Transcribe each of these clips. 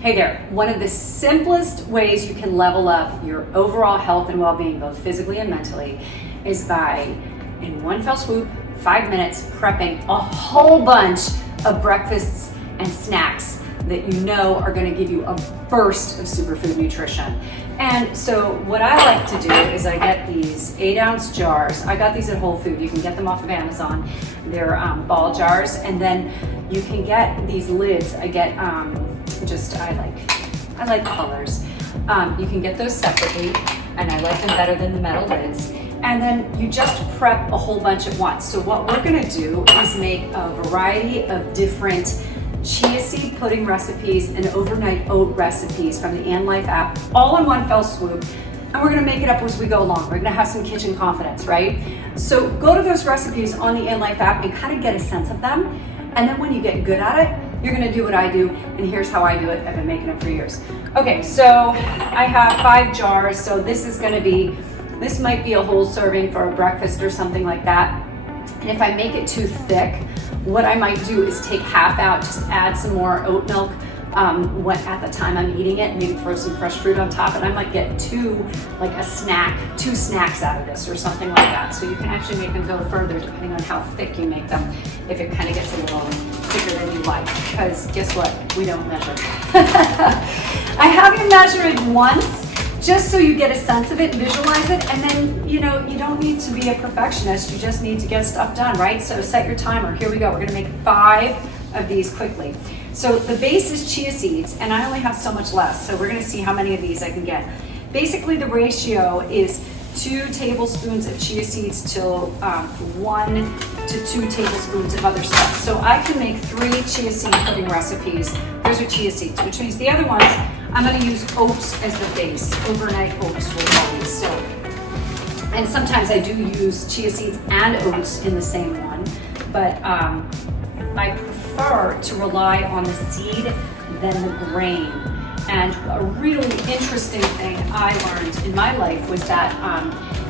Hey there, one of the simplest ways you can level up your overall health and well-being, both physically and mentally, is by, in one fell swoop, 5 minutes, prepping a whole bunch of breakfasts and snacks that you know are gonna give you a burst of superfood nutrition. And so what I like to do is I get these 8-ounce jars. I got these at Whole Foods. You can get them off of Amazon. They're ball jars, and then you can get these lids. I get I like colors. You can get those separately, and I like them better than the metal lids. And then you just prep a whole bunch at once. So what we're gonna do is make a variety of different chia seed pudding recipes and overnight oat recipes from the And Life app, all in one fell swoop. And we're gonna make it up as we go along. We're gonna have some kitchen confidence, right? So go to those recipes on the And Life app and kind of get a sense of them. And then when you get good at it, you're gonna do what I do, and here's how I do it. I've been making it for years. Okay, so I have 5 jars, so this might be a whole serving for a breakfast or something like that. And if I make it too thick, what I might do is take half out, just add some more oat milk at the time I'm eating it, maybe throw some fresh fruit on top, and I might get two snacks out of this or something like that. So you can actually make them go further depending on how thick you make them, if it kind of gets a little thicker than you like, because guess what? We don't measure. I have you measure it once, just so you get a sense of it, visualize it, and then, you don't need to be a perfectionist, you just need to get stuff done, right? So set your timer. Here we go. We're gonna make 5 of these quickly. So the base is chia seeds, and I only have so much less, so we're gonna see how many of these I can get. Basically, the ratio is 2 tablespoons of chia seeds to 1 to 2 tablespoons of other stuff. So I can make 3 chia seed pudding recipes. Those are chia seeds, which means the other ones, I'm gonna use oats as the base. Overnight oats will call these. So, and sometimes I do use chia seeds and oats in the same one, but I prefer to rely on the seed than the grain. And a really interesting thing I learned in my life was that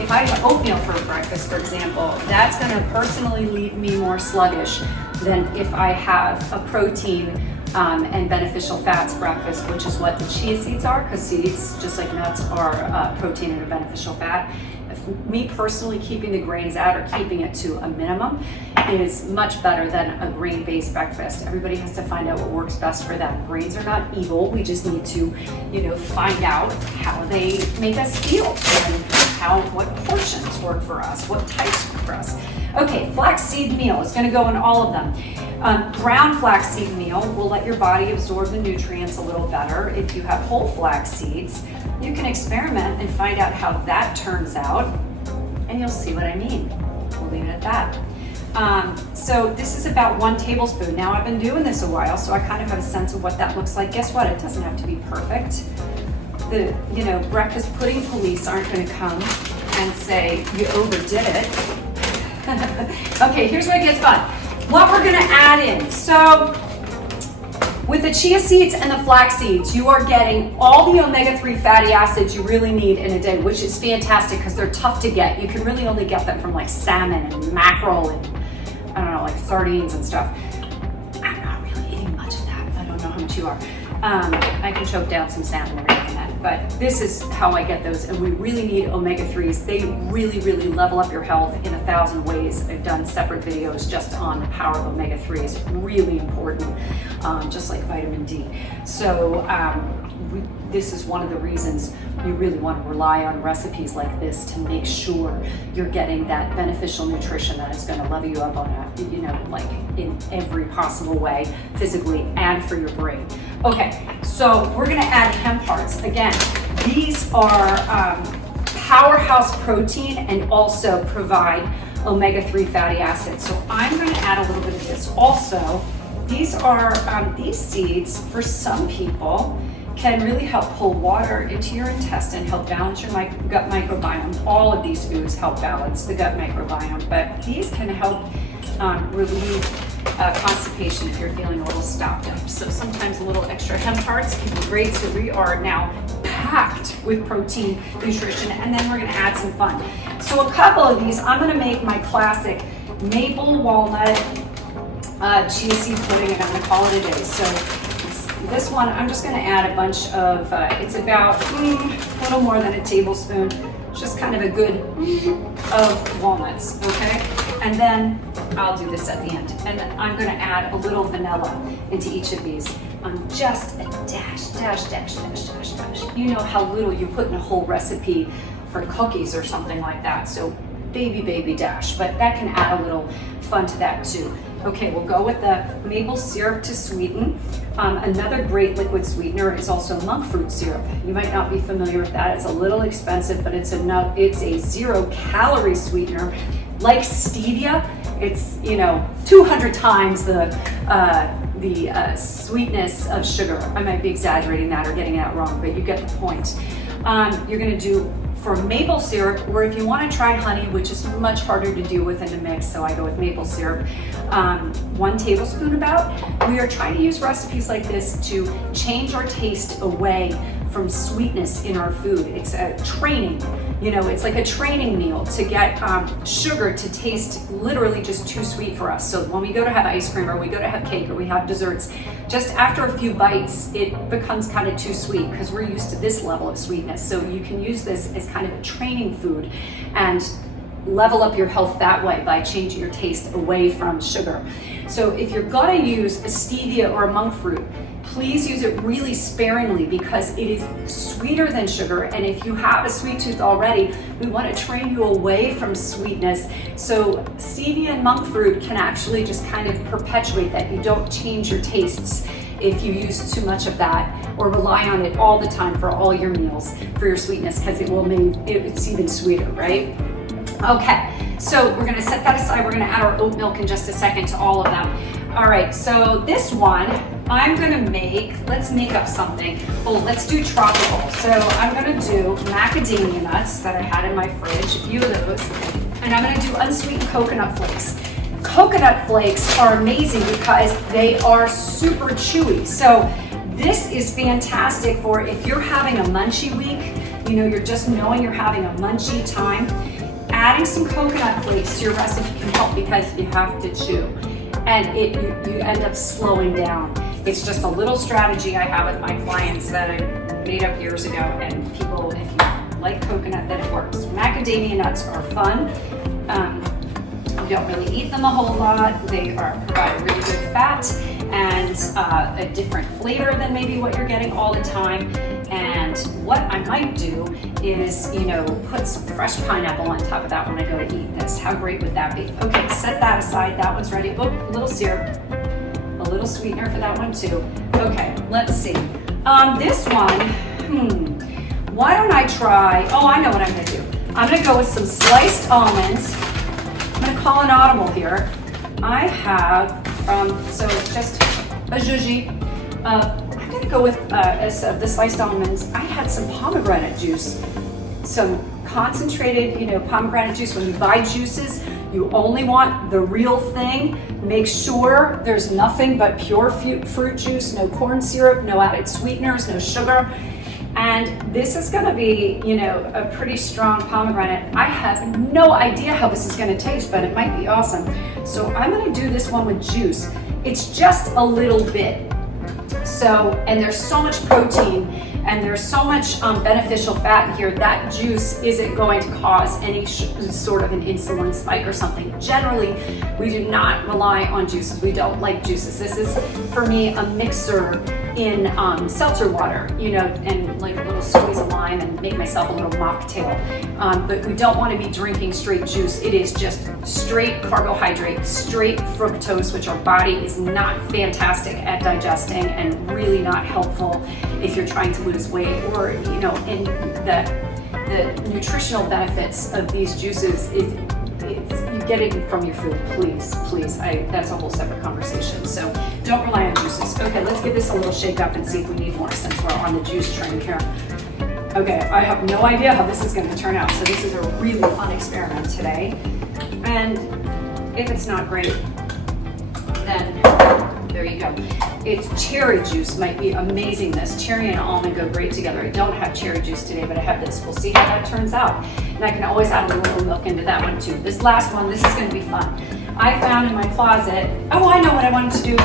if I have oatmeal for breakfast, for example, that's gonna personally leave me more sluggish than if I have a protein and beneficial fats breakfast, which is what the chia seeds are, because seeds, just like nuts, are protein and a beneficial fat. Me personally, keeping the grains out or keeping it to a minimum is much better than a grain-based breakfast. Everybody has to find out what works best for them. Grains are not evil. We just need to, find out how they make us feel and what portions work for us, what types work for us. Okay, flaxseed meal is going to go in all of them. Brown flaxseed meal will let your body absorb the nutrients a little better. If you have whole flax seeds, you can experiment and find out how that turns out, and you'll see what I mean. We'll leave it at that. So this is about 1 tablespoon. Now I've been doing this a while, so I kind of have a sense of what that looks like. Guess what? It doesn't have to be perfect. The breakfast pudding police aren't going to come and say you overdid it. Okay, here's where it gets fun. What we're gonna add in. So with the chia seeds and the flax seeds, you are getting all the omega-3 fatty acids you really need in a day, which is fantastic because they're tough to get. You can really only get them from like salmon and mackerel and like sardines and stuff. I'm not really eating much of that. I don't know how much you are. I can choke down some salmon every now and then, but this is how I get those, and we really need omega-3s. They really, really level up your health in 1,000 ways. I've done separate videos just on the power of omega-3s. Really important, just like vitamin D. So this is one of the reasons you really want to rely on recipes like this to make sure you're getting that beneficial nutrition that is going to level you up on like in every possible way, physically and for your brain. Okay, so we're going to add hemp hearts. Again, these are powerhouse protein and also provide omega-3 fatty acids. So I'm going to add a little bit of this also. These are these seeds, for some people, can really help pull water into your intestine, help balance your gut microbiome. All of these foods help balance the gut microbiome, but these can help relieve constipation if you're feeling a little stopped up. So sometimes a little extra hemp hearts can be great. So we are now packed with protein, nutrition, and then we're gonna add some fun. So a couple of these, I'm gonna make my classic maple walnut chia seed pudding, and I'm gonna call it a day. So This one, I'm just gonna add a bunch of, it's about a little more than a tablespoon, just kind of a good of walnuts, okay? And then I'll do this at the end. And then I'm gonna add a little vanilla into each of these. Just a dash, dash, dash, dash, dash, dash. You know how little you put in a whole recipe for cookies or something like that. So baby dash, but that can add a little fun to that too. Okay, we'll go with the maple syrup to sweeten. Another great liquid sweetener is also monk fruit syrup. You might not be familiar with that. It's a little expensive, but it's a 0-calorie sweetener. Like stevia, it's 200 times the sweetness of sugar. I might be exaggerating that or getting it out wrong, but you get the point. You're gonna do for maple syrup, or if you want to try honey, which is much harder to do with in a mix, so I go with maple syrup, 1 tablespoon about. We are trying to use recipes like this to change our taste away from sweetness in our food. It's a training, it's like a training meal to get sugar to taste literally just too sweet for us. So when we go to have ice cream or we go to have cake or we have desserts, just after a few bites, it becomes kind of too sweet because we're used to this level of sweetness. So you can use this as kind of a training food and level up your health that way by changing your taste away from sugar. So if you're gonna use a stevia or a monk fruit, please use it really sparingly because it is sweeter than sugar. And if you have a sweet tooth already, we want to train you away from sweetness. So stevia and monk fruit can actually just kind of perpetuate that. You don't change your tastes if you use too much of that or rely on it all the time for all your meals for your sweetness, because it's even sweeter, right? Okay, so we're gonna set that aside. We're gonna add our oat milk in just a second to all of them. All right, so this one, I'm gonna let's make up something. Oh, let's do tropical. So I'm gonna do macadamia nuts that I had in my fridge, a few of those, and I'm gonna do unsweetened coconut flakes. Coconut flakes are amazing because they are super chewy. So this is fantastic for if you're having a munchy week, you're just knowing you're having a munchy time. Adding some coconut flakes to your recipe can help because you have to chew, and you end up slowing down. It's just a little strategy I have with my clients that I made up years ago, and people, if you like coconut, then it works. Macadamia nuts are fun. You don't really eat them a whole lot. They provide a really good fat and a different flavor than maybe what you're getting all the time. And what I might do is, put some fresh pineapple on top of that when I go to eat this. How great would that be? Okay, set that aside. That one's ready. Oh, a little syrup, a little sweetener for that one too. Okay, let's see. This one, why don't I try, I know what I'm gonna do. I'm gonna go with some sliced almonds. I'm gonna call an audible here. I have, so just a zhuzhi. I'm gonna go with the sliced almonds. I had some pomegranate juice, some concentrated, pomegranate juice. When you buy juices, you only want the real thing. Make sure there's nothing but pure fruit juice, no corn syrup, no added sweeteners, no sugar. And this is gonna be, a pretty strong pomegranate. I have no idea how this is gonna taste, but it might be awesome. So I'm gonna do this one with juice. It's just a little bit. So, and there's so much protein and there's so much beneficial fat in here. That juice isn't going to cause any sort of an insulin spike or something. Generally, we do not rely on juices. We don't like juices. This is, for me, a mixer in seltzer water, and like a little squeeze of lime and make myself a little mocktail. But we don't want to be drinking straight juice. It is just straight carbohydrate, straight fructose, which our body is not fantastic at digesting and really not helpful if you're trying to lose weight or, and the nutritional benefits of these juices is you get it from your food, please. That's a whole separate conversation. So don't rely on juices. Okay, let's give this a little shake up and see if we need more since we're on the juice train here. Okay, I have no idea how this is going to turn out. So this is a really fun experiment today. And if it's not great, then there you go. It's cherry juice, might be amazing this. Cherry and almond go great together. I don't have cherry juice today, but I have this. We'll see how that turns out. And I can always add a little milk into that one too. This last one, this is gonna be fun. I found in my closet, I know what I wanted to do.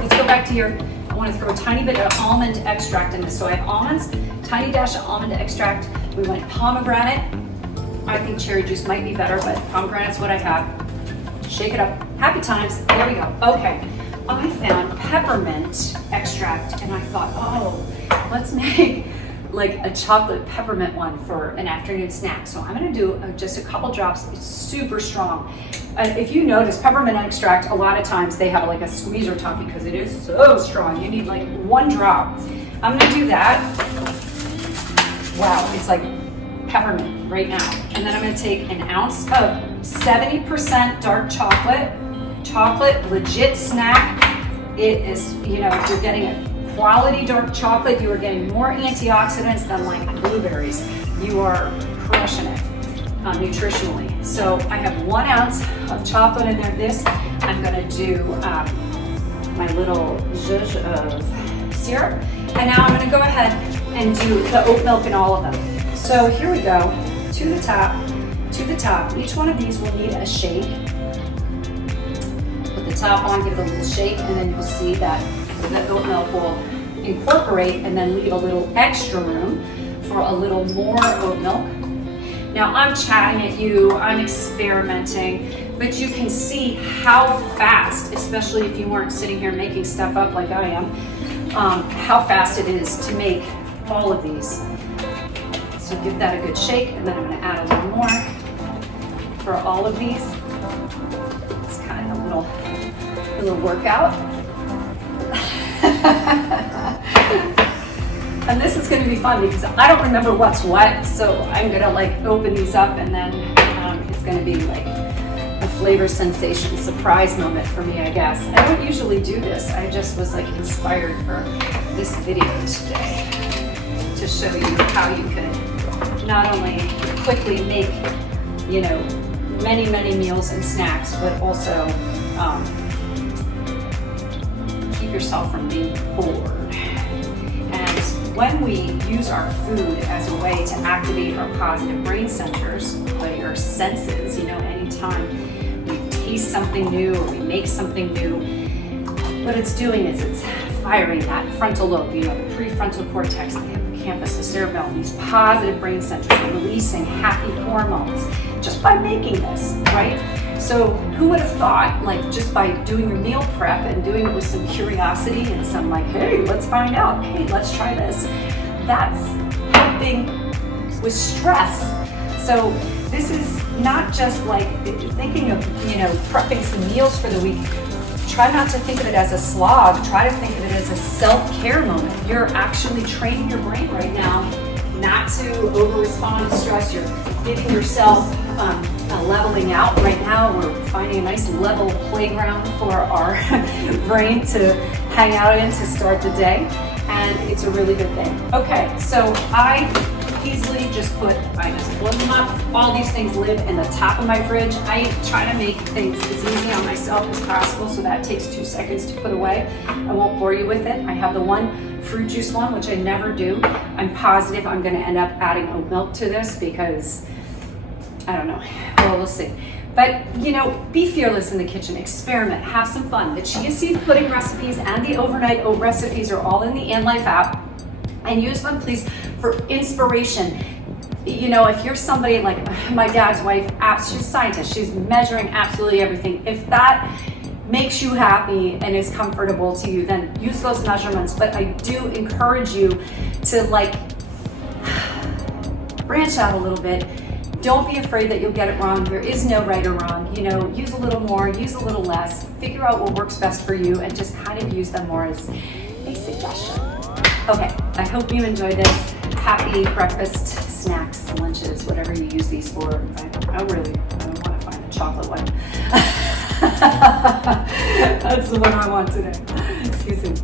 Let's go back to here. I want to throw a tiny bit of almond extract in this. So I have almonds, tiny dash of almond extract. We went pomegranate. I think cherry juice might be better, but pomegranate's what I have. Shake it up. Happy times. There we go. Okay. I found peppermint extract and I thought, oh, let's make like a chocolate peppermint one for an afternoon snack. So I'm gonna do just a couple drops. It's super strong. If you notice, peppermint extract, a lot of times they have like a squeezer top because it is so strong. You need like 1 drop. I'm gonna do that. Wow, it's like peppermint right now. And then I'm gonna take an ounce of 70% dark chocolate, legit snack. It is, you know, if you're getting a quality dark chocolate, you are getting more antioxidants than like blueberries. You are crushing it nutritionally. So I have 1 ounce of chocolate in there. This, I'm gonna do my little zhuzh of syrup. And now I'm gonna go ahead and do the oat milk in all of them. So here we go, to the top. Each one of these will need a shake. Put the top on, give it a little shake, and then you'll see that the oat milk will incorporate and then leave a little extra room for a little more oat milk. Now I'm chatting at you, I'm experimenting, but you can see how fast, especially if you weren't sitting here making stuff up like I am, how fast it is to make all of these. So give that a good shake, and then I'm gonna add a little more for all of these. It's kind of a little workout. And this is going to be fun because I don't remember what's what, so I'm going to like open these up, and then it's going to be like a flavor sensation surprise moment for me, I guess. I don't usually do this. I just was like inspired for this video today to show you how you could not only quickly make, you know, many meals and snacks, but also keep yourself from being bored. And when we use our food as a way to activate our positive brain centers, like our senses, you know, anytime we taste something new or we make something new, what it's doing is it's firing that frontal lobe, you know, the prefrontal cortex, the hippocampus, the cerebellum, these positive brain centers are releasing happy hormones just by making this, right? So who would have thought, like, just by doing your meal prep and doing it with some curiosity and some like, hey, let's find out, hey, let's try this, that's helping with stress. So this is not just like thinking of, you know, prepping some meals for the week. Try not to think of it as a slog. Try to think of it as a self-care moment. You're actually training your brain right now not to over-respond to stress. You're giving yourself a leveling out. Right now, we're finding a nice level playground for our brain to hang out in to start the day, and it's a really good thing. Okay, so I just blend them up. All these things live in the top of my fridge. I try to make things as easy on myself as possible, so that takes 2 seconds to put away. I won't bore you with it. I have the one fruit juice one, which I never do. I'm positive I'm gonna end up adding oat milk to this because, I don't know, well, we'll see. But, you know, be fearless in the kitchen, experiment, have some fun. The chia seed pudding recipes and the overnight oat recipes are all in the InLife app, and use them, please, for inspiration. You know, if you're somebody like my dad's wife, she's a scientist, she's measuring absolutely everything. If that makes you happy and is comfortable to you, then use those measurements. But I do encourage you to like branch out a little bit. Don't be afraid that you'll get it wrong. There is no right or wrong. You know, use a little more, use a little less, figure out what works best for you, and just kind of use them more as a suggestion. Okay, I hope you enjoyed this. Happy breakfast, snacks, lunches, whatever you use these for. I want to find a chocolate one. That's the one I want today. Excuse me.